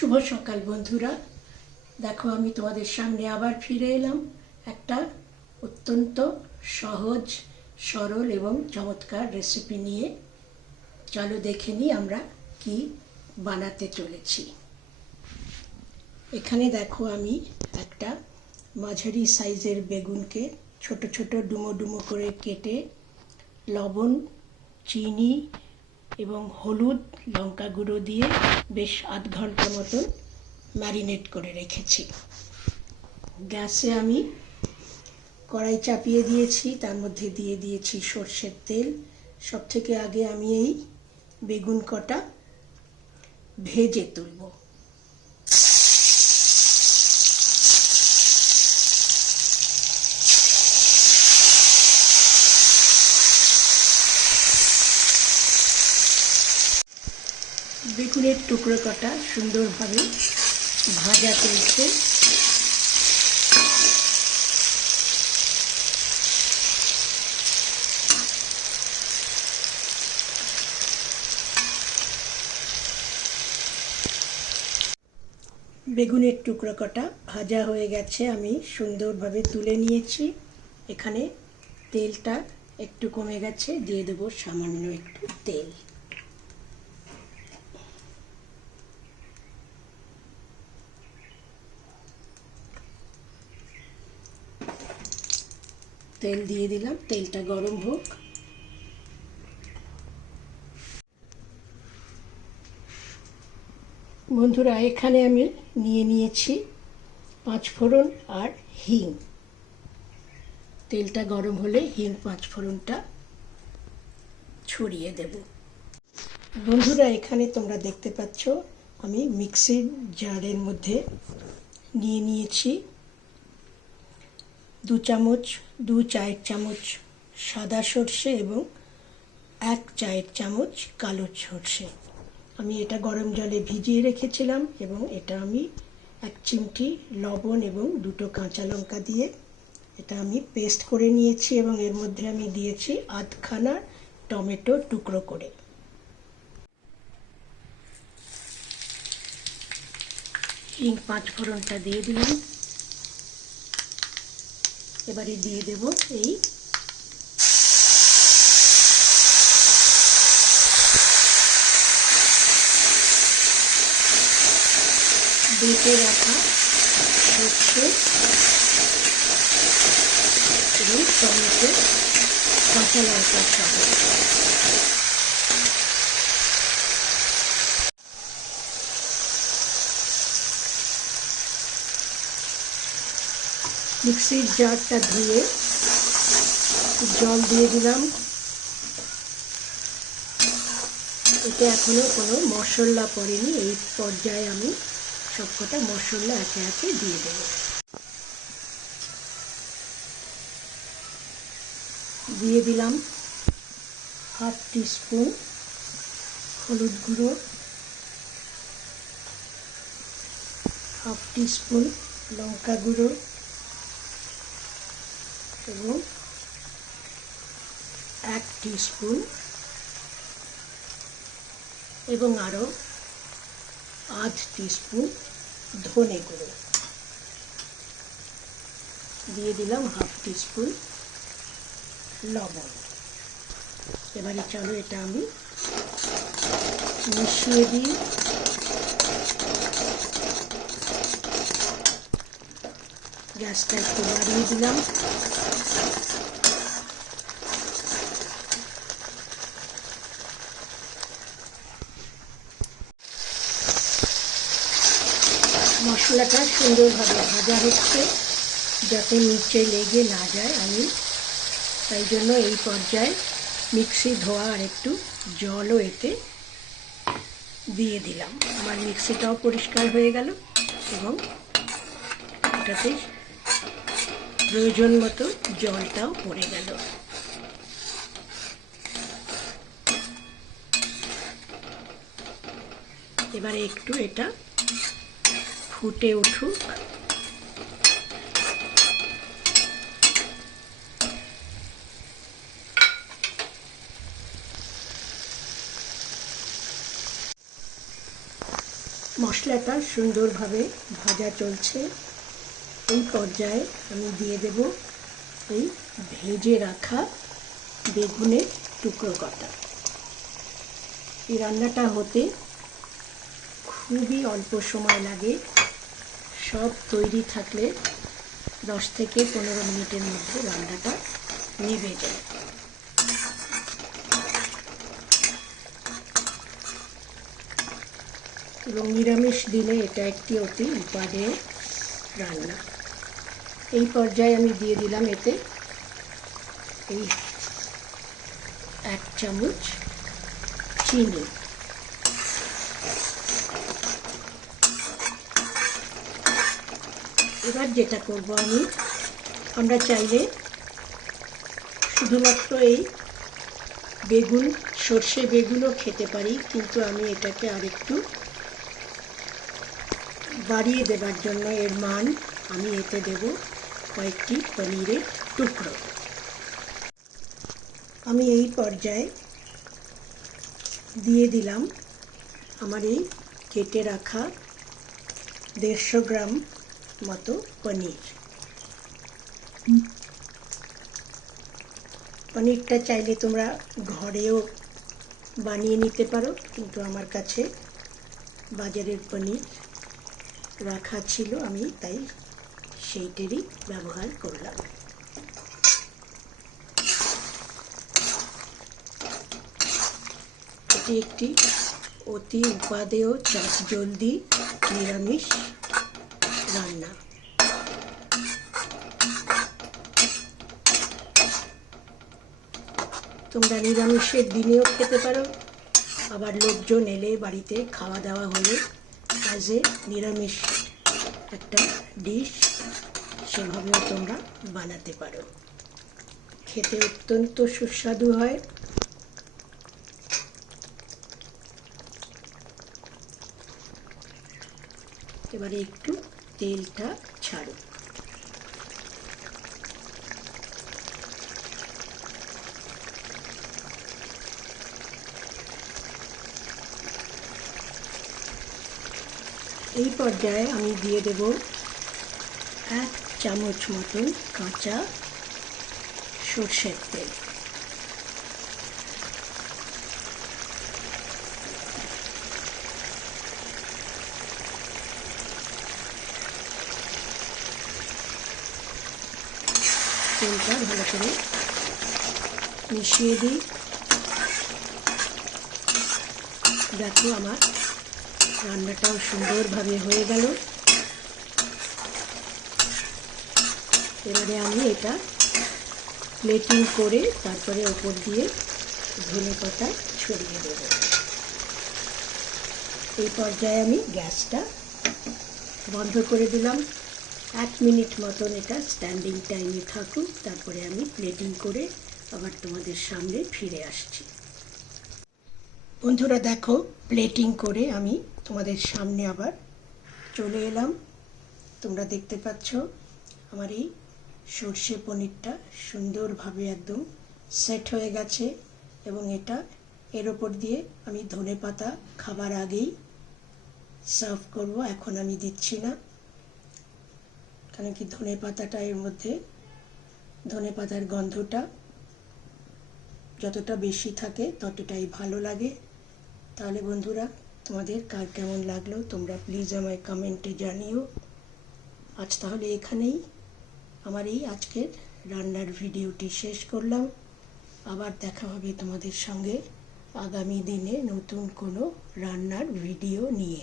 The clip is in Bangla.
শুভ সকাল বন্ধুরা। দেখো আমি তোমাদের সামনে আবার ফিরে এলাম একটা অত্যন্ত সহজ সরল এবং চমৎকার রেসিপি নিয়ে। চলো দেখে নিই আমরা কি বানাতে চলেছি। এখানে দেখো আমি একটা মাঝারি সাইজের বেগুনকে ছোট ছোট ডুমো ডুমো করে কেটে লবণ, চিনি এবং হলুদ, লঙ্কা গুঁড়ো দিয়ে বেশ আধ ঘন্টা মতন ম্যারিনেট করে রেখেছি। গ্যাসে আমি কড়াই চাপিয়ে দিয়েছি, তার মধ্যে দিয়ে দিয়েছি সর্ষের তেল। সব থেকে আগে আমি এই বেগুন কটা ভেজে তুলব। বেগুনের টুকরো কটা সুন্দরভাবে ভাজা চলছে। বেগুনের টুকরো কটা ভাজা হয়ে গেছে, আমি সুন্দরভাবে তুলে নিয়েছি। এখানে তেলটা একটু কমে গেছে, দিয়ে দেবো সামান্য একটু তেল। তেল দিয়ে দিলাম, তেলটা গরম হোক। বন্ধুরা, এখানে আমি নিয়ে নিয়েছি 5 ফোড়ন আর হিং। তেলটা গরম হলে হিং 5 ফোড়নটা ছড়িয়ে দেব। বন্ধুরা, এখানে তোমরা দেখতে পাচ্ছ আমি মিক্সির জারের মধ্যে নিয়ে নিয়েছি 2 চায়ের চামচ সাদা সর্ষে এবং 1 চায়ের চামচ কালো সর্ষে। আমি এটা গরম জলে ভিজিয়ে রেখেছিলাম এবং এটা আমি 1 চিমটি লবণ এবং 2টো কাঁচা লঙ্কা দিয়ে এটা আমি পেস্ট করে নিয়েছি এবং এর মধ্যে আমি দিয়েছি আধখানা টমেটো টুকরো করে। হিং 5 ফোড়নটা দিয়ে দিলাম। এবারে দিয়ে দেব এই বেটে রাখা সর্ষে এবং টমেটো কাঁচা লঙ্কা সহ। মিক্সির জারটা ধুয়ে জল দিয়ে দিলাম। এতে এখনো কোনো মশলা পড়েনি। এই পর্যায়ে আমি সবকটা মশলা একে একে দিয়ে দেব। দিয়ে দিলাম 1/2 টিস্পুন হলুদ গুঁড়ো, 1/2 টিস্পুন লঙ্কা গুঁড়ো এবং 1 টিস্পুন এবং আরও 1/2 টিস্পুন ধনে গুঁড়ো। দিয়ে দিলাম 1/2 টিস্পুন লবণ। এবারে চলো এটা আমি মিশিয়ে দিই। গ্যাসটা একটু বাড়িয়ে দিলাম। মশলাটা সুন্দরভাবে ভাজা হচ্ছে, যাতে নিচে লেগে না যায়। আমি তাই জন্য এই পর্যায়ে মিক্সি ধোয়া আর একটু জলও এতে দিয়ে দিলাম। আমার মিক্সিটাও পরিষ্কার হয়ে গেল এবং এটাতে প্রয়োজন মতো জলটাও পড়ে গেল। এবারে একটু এটা ফুটে উঠুক। মশলাটা সুন্দরভাবে ভাজা চলছে। এই পর্যায়ে আমি দিয়ে দেব এই ভেজে রাখা বেগুনের টুকরো কটা। এই রান্নাটা হতে খুবই অল্প সময় লাগে, সব তৈরি থাকলে 10 থেকে 15 মিনিটের মধ্যে রান্নাটা নিভে যায়। এবং নিরামিষ দিনে এটা একটি অতি উপাদেয় রান্না। এই পর্যায়ে আমি দিয়ে দিলাম এতে এই 1 চামচ চিনি। এবার যেটা করব আমরা চাইলে শুধুমাত্র এই বেগুন, সর্ষে বেগুনও খেতে পারি, কিন্তু আমি এটাকে আরেকটু বাড়িয়ে দেবার জন্য এর মান আমি এতে দেব কয়েকটি পনিরের টুকরো। আমি এই পর্যায়ে দিয়ে দিলাম আমার এই কেটে রাখা 150 গ্রাম মতো পনির। পনিরটা চাইলে তোমরা ঘরেও বানিয়ে নিতে পারো, কিন্তু আমার কাছে বাজারের পনির রাখা ছিল, আমি তাই সেইটারই ব্যবহার করলাম। এটি একটি অতি উপাদেয় চটজলদি নিরামিষ রান্না। তোমরা নিরামিষের দিনেও খেতে পারো, আবার লোকজন এলে বাড়িতে খাওয়া দাওয়া হলে অ্যাজ এ নিরামিষ একটা ডিশ সেভাবেও তোমরা বানাতে পারো। খেতে অত্যন্ত সুস্বাদু হয়। এবারে একটু তেলটা ছাড়ো। এই পর্যায়ে আমি দিয়ে দেব 1 চামচ মতন কাঁচা সরষের তেল। তেলটা ভালো করে মিশিয়ে দিই। দেখো আমার রান্নাটাও সুন্দরভাবে হয়ে গেল। এবারে আমি এটা প্লেটিং করে তারপরে ওপর দিয়ে ধনেপাতা ছড়িয়ে দেব। এই পর্যায়ে আমি গ্যাসটা বন্ধ করে দিলাম। 1 মিনিট মতন এটা স্ট্যান্ডিং টাইমে থাকুক, তারপরে আমি প্লেটিং করে আবার তোমাদের সামনে ফিরে আসছি। বন্ধুরা দেখো, প্লেটিং করে আমি তোমাদের সামনে আবার চলে এলাম। তোমরা দেখতে পাচ্ছ আমার এই সর্ষে পনিরটা সুন্দরভাবে একদম সেট হয়ে গেছে, এবং এর ওপর দিয়ে আমি ধনেপাতা খাবার আগেই সার্ভ করব। এখন আমি দিচ্ছি না, কারণ কি ধনেপাতাটা এর মধ্যে, ধনেপাতার গন্ধটা যতটা বেশি থাকে ততটাই ভালো লাগে। তাহলে বন্ধুরা, তোমাদের কার কেমন লাগলো তোমরা প্লিজ আমায় কমেন্টে জানিও। আজ তাহলে এখানেই আমার এই আজকের রান্নার ভিডিওটি শেষ করলাম। আবার দেখা হবে তোমাদের সঙ্গে আগামী দিনে নতুন কোনো রান্নার ভিডিও নিয়ে।